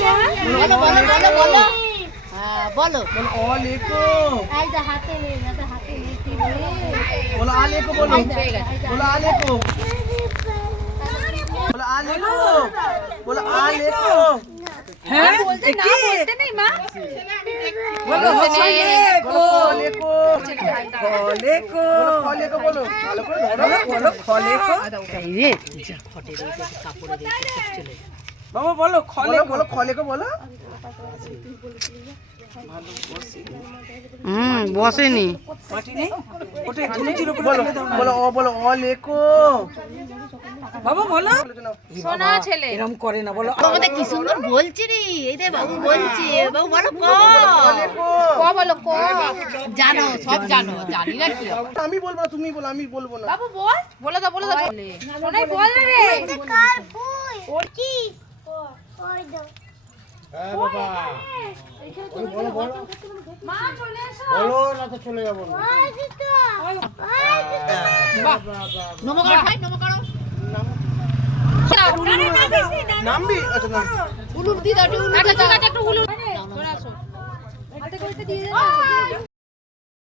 বলো বলো বলো বলো হ্যাঁ বলো বলো অ লেখো এই যে হাতে নে হাতে নে কি রে বলো আ লেখো বলো বলো আ লেখো বলো আ লেখো বলো আ লেখো হ্যাঁ বলতে না বলতে নেই মা বলো লেখো লেখো খ লেখো খ লেখো বলো ভালো করে ধরো বলো খ লেখো এই রে যা ফটে রয়েছে কাপড়ে দেখে সব চলে বাবা বলো খ বলো লেখো বলো খ লেখো বলো বসেনি মাটি নেই ওটা ধুনুচির উপরে বলো ফেলে দাও না বলো বলো অ লেখো বাবা বলো সোনা ছেলে এরকম করে না বলো আমাদের কি সুন্দর বলছি রে এই দে বাবু বলছি বাবু বলো ক ক বলো ক জানো সব জানো জানি না কি আমি বলবো না তুমি বলো আমি বলবো না বাবু বল বলে দাও সোনাই বল রে কার ফুল ওটি ওই দাও হ্যাঁ বাবা বলো বলো মা চলে এসো বলো না তো চলে যাবো ওই দিতো নমো করো ভাই নমো করো নামবি আচ্ছা নাম উলুর দি দাও একটু উলুর দি দাও একটু উলুর চলে আসো হাতে করতে দিয়ে দাও